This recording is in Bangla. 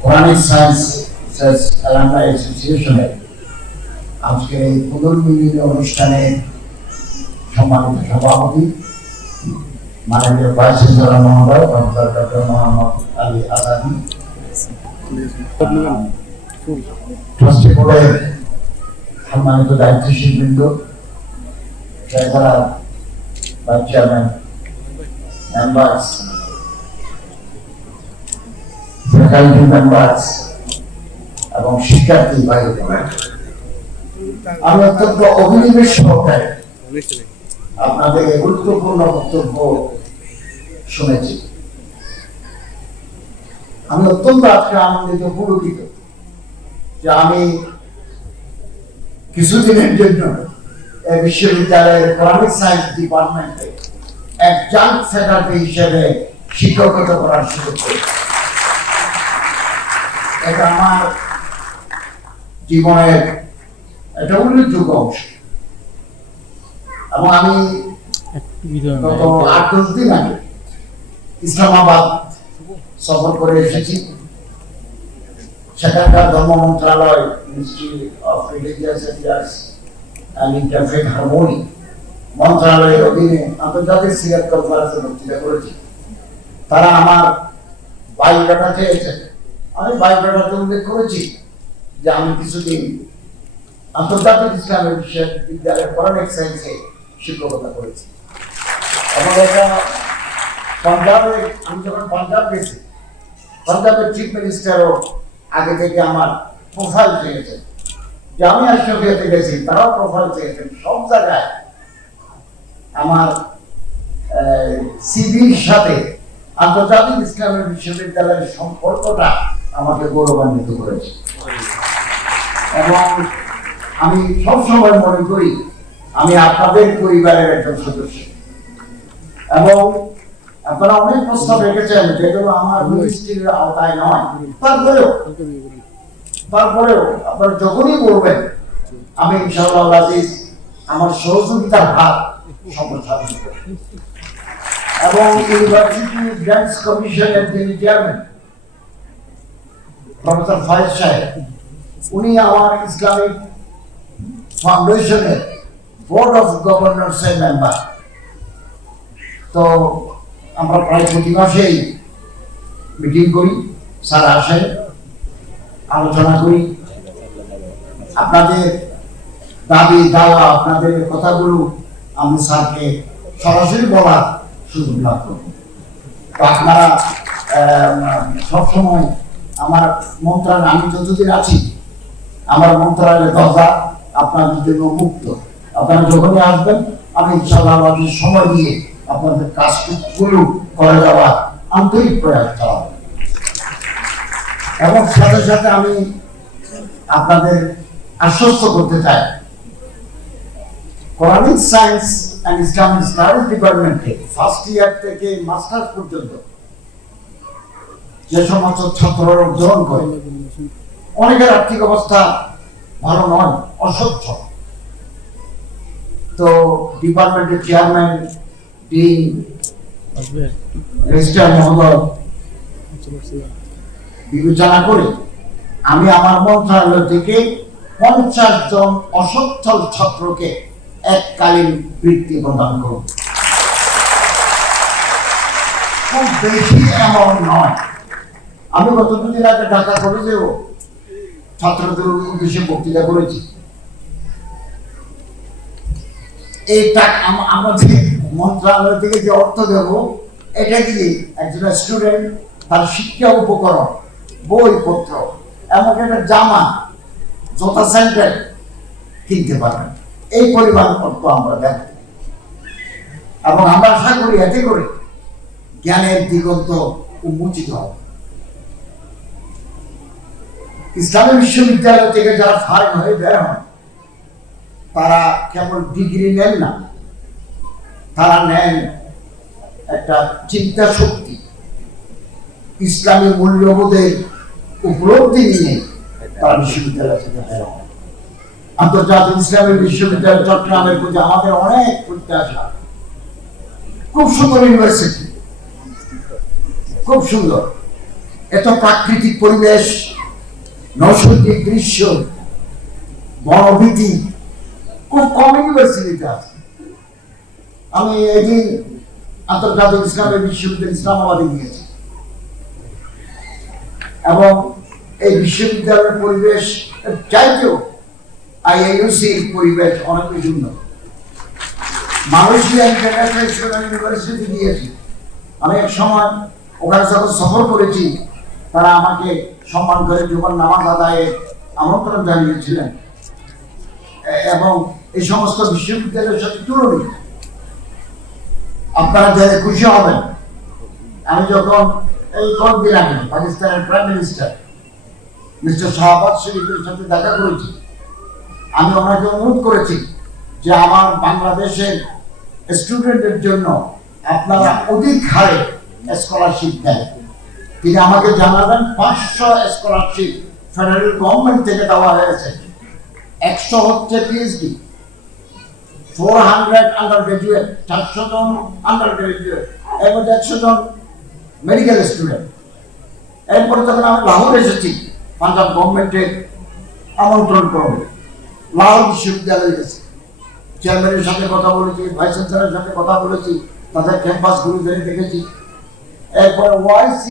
কোরআনিক সায়েন্স অ্যালামনাই অ্যাসোসিয়েশনের আজকে এই পুনর্মিলনী অনুষ্ঠানে সম্মানিত সভাপতি মাননীয় ভাইস চ্যান্সেলর মহোদয় professor doctor Mohammad Ali Azadi trustee বোর্ডের সম্মানিত দায়িত্বশীল বৃন্দ treasurer vice chairman members faculty members এবং শিক্ষার্থী ভাই আমি অত্যন্ত অভিনিবেশ সহকারে আপনাদের গুরুত্বপূর্ণ বক্তব্য শুনেছি। আমি অত্যন্ত আজকে আনন্দিত, পুলকিত যে আমি কিছুদিনের জন্য এই বিশ্ববিদ্যালয়ের ইকোনমিক সায়েন্স ডিপার্টমেন্টে এক জাঙ্ক ফ্যাকাল্টি হিসেবে শিক্ষকতা করার সুযোগ পেয়েছি। এটা আমার জীবনের একটা উল্লেখযোগ্য অংশ। এবং আমি গত আট, দশ দিন আগে ইসলামাবাদ সফর করে এসেছি। সেখানকার ধর্ম মন্ত্রণালয় ministry of religious affairs harmony অধীনে আন্তর্জাতিক সিরাত কনফারেন্সে বক্তৃতা করেছি। তারা আমার বায়োডাটা চেয়েছেন আমি বায়োডাটাতে উল্লেখ করেছি যে আমি কিছুদিন আন্তর্জাতিক ইসলামের বিশ্ববিদ্যালয়ের কোরআনিক সায়েন্সে শিক্ষকতা করেছি। এবং এটা পাঞ্জাবে, আমি যখন পাঞ্জাব গেছি, পাঞ্জাবের চিফ মিনিস্টারও আগে থেকে আমার প্রোফাইল চেয়েছেন যে আমি আশরফিয়াতে গেছি, তারাও প্রোফাইল চেয়েছেন সব জায়গায় আমার সিভির সাথে আন্তর্জাতিক ইসলামের বিশ্ববিদ্যালয়ের সম্পর্কটা আমাকে গৌরবান্বিত করেছে। এবং আমি সবসময় মনে করি, আমি আপনাদের পরিবারের একজন সদস্য। এবং আপনারা অনেক প্রস্তাব রেখেছেন, যেগুলো আমার মিনিস্ট্রির আওতায় নয়। তারপরেও তারপরেও আপনারা যখনই বলবেন, আমি ইনশাআল্লাহ আজিজ আমার সহযোগিতার হাত সম্প্রসারণ করব। এবং ইউনিভার্সিটি গ্রান্টস কমিশনের যিনি চেয়ারম্যান প্রফেসর ফয়েজ সাহেব, উনি আমার ইসলামিক ফাউন্ডেশনের বোর্ড অফ মেম্বার। তো আমরা প্রায় প্রতি মাসেই মিটিং করি, স্যার আসেন, আলোচনা করি। আপনাদের দাবি, দাওয়া, আপনাদের কথাগুলো আমি স্যারকে সরাসরি বলার সুযোগ লাভ করব। তো আপনারা সবসময় আমার মন্ত্রালয়, আমি যতদিন আছি, আমার মন্ত্রণালয়ের দরজা আপনাদের জন্য মুক্ত। আপনারা যখনই আসবেন, আমি ইনশাআল্লাহ আপনাদের সময় দিয়ে আপনাদের কাজগুলো করে দেওয়ার আন্তরিক প্রয়াস চালাবো। এবং সাথে সাথে আমি আপনাদের আশ্বস্ত করতে চাই। Quranic science and Islamic studies ডিপার্টমেন্টে ফার্স্ট ইয়ার থেকে মাস্টার্স পর্যন্ত যে সমস্ত ছাত্ররা অধ্যয়ন করে, অনেকের আর্থিক অবস্থা ভালো নয় অসচ্ছ তো ডিপার্টমেন্টের চেয়ারম্যান, ডিন, রেজিস্ট্রার মহোদয়, বিবেচনা করে আমি আমার মন্ত্রণালয় থেকে পঞ্চাশ জন অসচ্ছল ছাত্রকে এককালীন বৃত্তি প্রদান করব। খুব বেশি এমন নয়। আমি গত দুদিন আগে ঢাকা কলেজেও ছাত্রদের উদ্দেশ্যে বক্তৃতা করেছি। আমাদের মন্ত্রণালয় থেকে যে অর্থ দেব, এটা একজন স্টুডেন্ট তার শিক্ষা উপকরণ একটা জামা জোতা স্যান্ডেল কিনতে পারবেন। এই পরিমাণ অর্থ আমরা দেব। এবং আমরা আশা করি, এতে করে জ্ঞানের দিগন্ত উন্মোচিত হবে। ইসলামী বিশ্ববিদ্যালয় থেকে যারা ফার্ম হয়ে বের হন তারা কেবল ডিগ্রি নেন না, তারা নেন একটা চিন্তা শক্তি। ইসলামী মূল্যবোধের উপলব্ধি নিয়ে তারা বিশ্ববিদ্যালয় থেকে বের হন আন্তর্জাতিক ইসলামী বিশ্ববিদ্যালয় চট্টগ্রামের প্রতি আমাদের অনেক প্রত্যাশা। খুব সুন্দর ইউনিভার্সিটি। খুব সুন্দর। এত প্রাকৃতিক পরিবেশ নৈসর্গিক দৃশ্য, বনভীতি, খুব কম ইউনিভার্সিটিতে আছে। আমি এদিন আন্তর্জাতিক ইসলামের বিশ্ববিদ্যালয় ইসলামাবাদে গিয়েছি। এবং এই বিশ্ববিদ্যালয়ের পরিবেশ চাইতেও আইআইউসির পরিবেশ অনেক উন্নত। মালয়েশিয়া ইন্টারন্যাশনাল ইউনিভার্সিটি গিয়েছি। আমি এক সময় ওখানে যখন সফর করেছি তারা আমাকে সম্মান করে যখন নামাজ আদায়ে আমন্ত্রণ জানিয়েছিলেন। এবং এই সমস্ত বিশ্ববিদ্যালয়ের সাথে তুলনীয় আপনারা জেনে খুশি হবেন। আমি যখন এই কয়েকদিন আগে পাকিস্তানের প্রাইম মিনিস্টার, মিস্টার শাহবাজ শরীফের সাথে দেখা করেছি, আমি ওনাকে অনুরোধ করেছি যে আমার বাংলাদেশের স্টুডেন্টের জন্য আপনারা অধিক হারে স্কলারশিপ দেন। তিনি আমাকে জানালেন পাঁচশো স্কলারশিপ ফেডারেল গভর্নমেন্ট থেকে দেওয়া হয়েছে। একশো হচ্ছে PhD four hundred under graduate চারশো জন আন্ডার গ্রাজুয়েট এর মধ্যে একশো জন মেডিকেল স্টুডেন্ট এরপরে যখন আমি লাহোর এসেছি, পাঞ্জাব গভর্নমেন্টের আমন্ত্রণ করবে। লাহোর বিশ্ববিদ্যালয়ে গেছি। চেয়ারম্যানের সাথে কথা বলেছি ভাইস চ্যান্সেলারের সাথে কথা বলেছি, তাদের ক্যাম্পাস ঘুরে ফিরে দেখেছি। এরপরে ওয়াইসি